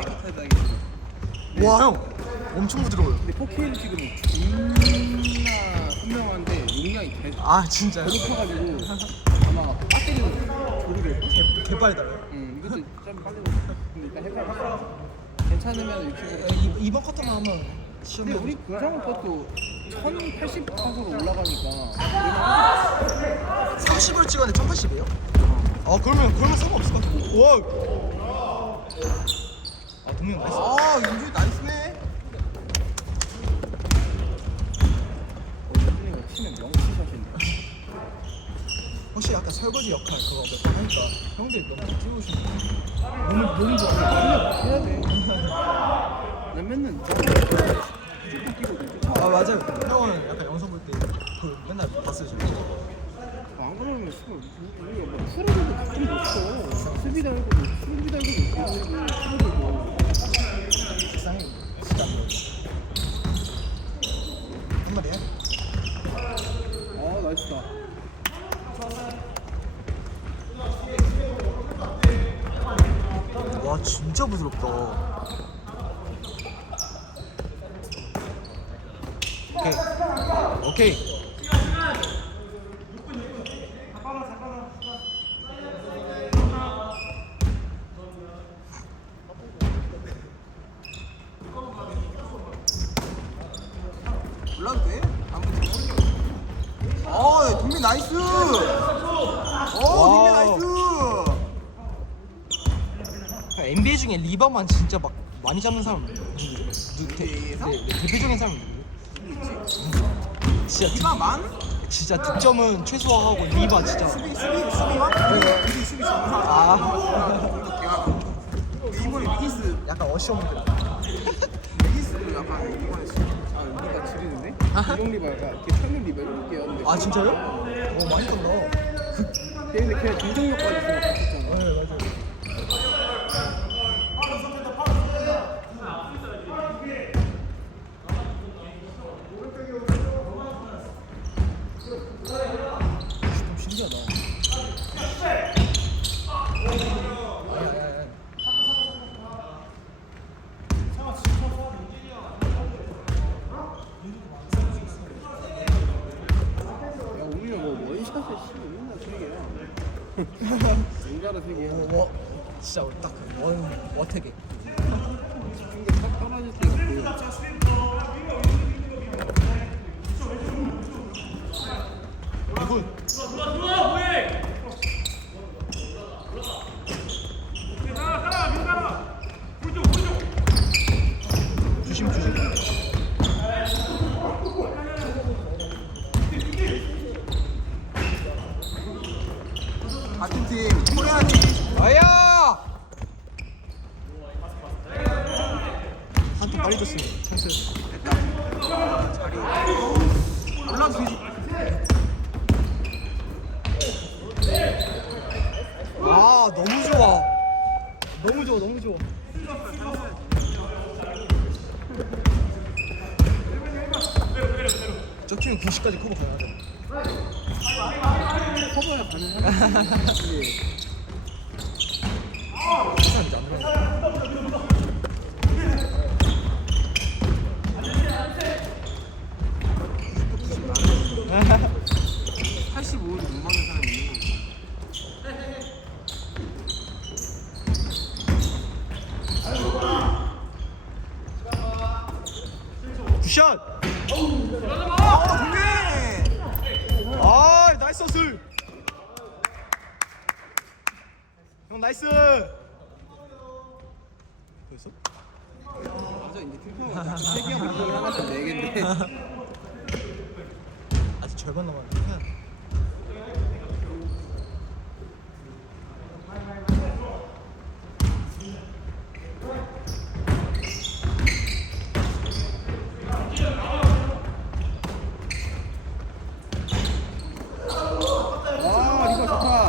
깨끗하다 와 형. 엄청 부드러워요. 근데 4K는 지금 존나 선명한데 용량이 개아 진짜요? 높아가지고 아마 배터리가 조르겠고 개, 개빨리 달아요. 응 이것도 좀 빨리 근데 일단 해봐 괜찮으면 65 이, 이번 쿼터만 하면 근데 시험에 우리 고정 것도 1080 컷으로 올라가니까 30을 찍었는데 1080이에요? 아 그러면 그러면 상관없을 것 같아. 와. 아 동영 나이스. 아 윤주 나이스네 어 치면 명치샷인데 혹시 약간 설거지 역할 그거 몇 번 하니까 형들이 너무 찍으시는 너무 너무 좋아. 해야 돼 난 맨날 무조건 뛰거든 아 맞아요. 형은 약간 영상 볼 때 그 맨날 봤어요 저. 안 그러면 수가 우리가 뭐 수비 달고 뭐 수비 달고 있고 프로 한 말이야? 아 나이스다 와 진짜 부드럽다. 오케이. 오케이. 올라도 돼? 안 붙으면? 어 동민 나이스 어 동민 나이스 NBA 중에 리바만 진짜 막 많이 잡는 사람 누구죠? 누, 대, 네, NBA 에서? 네, 대표적인 사람 누구예요? 진짜 득, 리바만? 진짜 득점은 최소화하고 리바 진짜 수비 수비 수비만? 네 수비 수비 정상 아 공격 이번에 미기스 약간 어시어문들 미기스 약간 이번에 수- 아 리바 지르는데? 이동 리바가 이렇게 평균 리바 이렇게 하는데 아 진짜요? 오 많이 떴다. 근데 그냥 동정력까지 있으면 네 맞아요 좀 신기하다 아니, 아니, 아니. 야 우리는 개야 어, 워, 진짜 딱원 워택에. 집중력 딱 떨어질 때가 이군 같은 팀 코레아지 아야 한팀 빨리 줬으면 찬스 됐다 자리 올라도 되지 아 너무 좋아 너무 좋아 너무 좋아 저 팀은 90까지 커버 가야죠 커버야 가능하지 근데 그 사람 이제 안 들어가 85를 못 맞는 사람이 있는 거고 굿샷 아 동민 아 나이스 어슬 형 나이스! 벌써? 맞아 이제 팀평 세 개하고 이거 하나씩 네 개인데. 아직 절반 남았는데 와 리바 좋다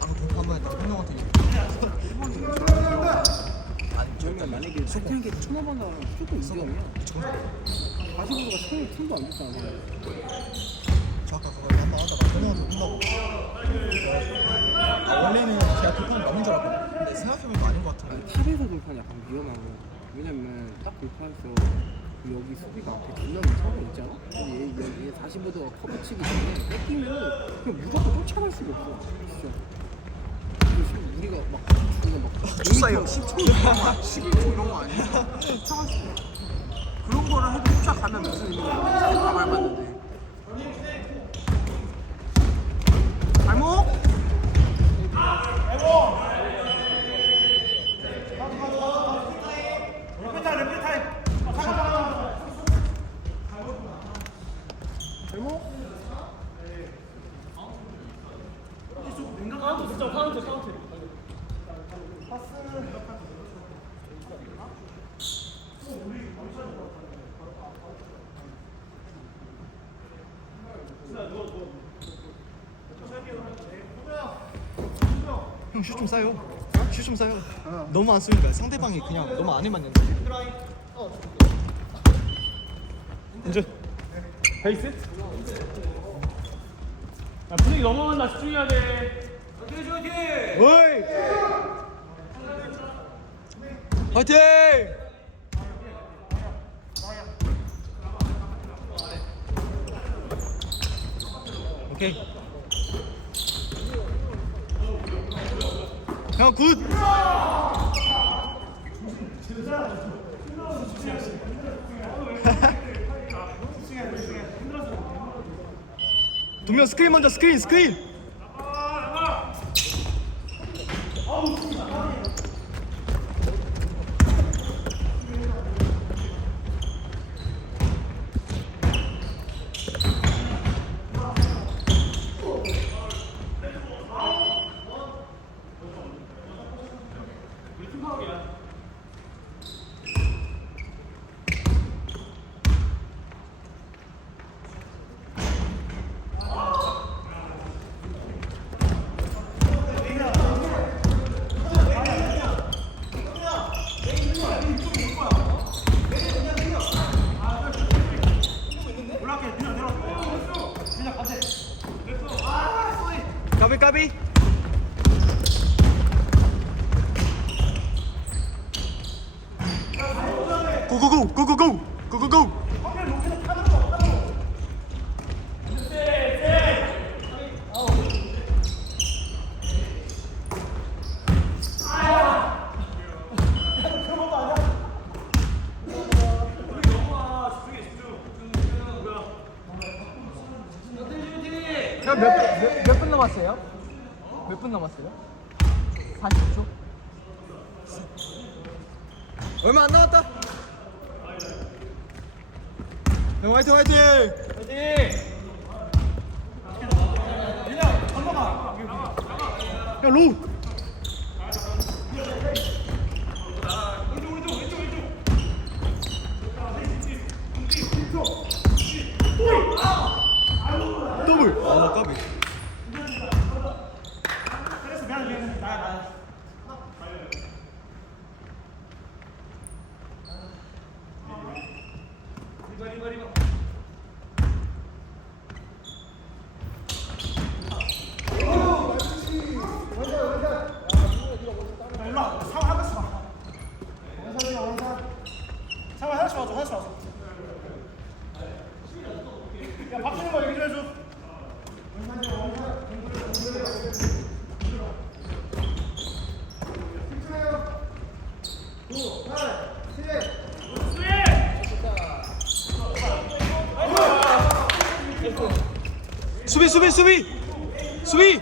방금 한번 했다 한명한테 아니 그러면 만약에 석현이게 무조건 이점이야. 가시보드가 손을 풀도 안 줬잖아. 저 아까 그거 한번 하다가 한명한테 혼나고 아 원래는 제가 불판 넘은 줄 알았거든 근데 생각해보니까 아닌 것 같은데 탑에서 돌판 약간 위험하고 왜냐면 딱 돌판에서 여기 수비가 앞에 두 명이 서로 있잖아? 근데 얘, 얘, 얘 45도가 커버 치기 전에 뺏기면 그냥 무조건 쫓아갈 수가 없어 진짜 막 중간 막 쫓아요. 10초 11초 이런 거 아니야? 없어 그런 거를 해도 쫓아가면 무슨 의미야 다 밟았는데 발목 형 슛 좀 싸요. 슛 좀 싸요. 너무 안 쏘니까 상대방이 그냥 너무 안에 맞는다 이제 페이스? 야 분위기 넘어간다. 집중해야 돼. 어이. 화이팅! 오케이 형 굿! 동명 스크린 먼저 스크린 스크린 까비 까비. 고고고 고고고 고고고 몇 분 남았어요? 몇 분 남았어요? 40초? 얼마 안 남았다 형 화이팅 화이팅 야 로우 더블 아 까비 수비 수비 수비! 수비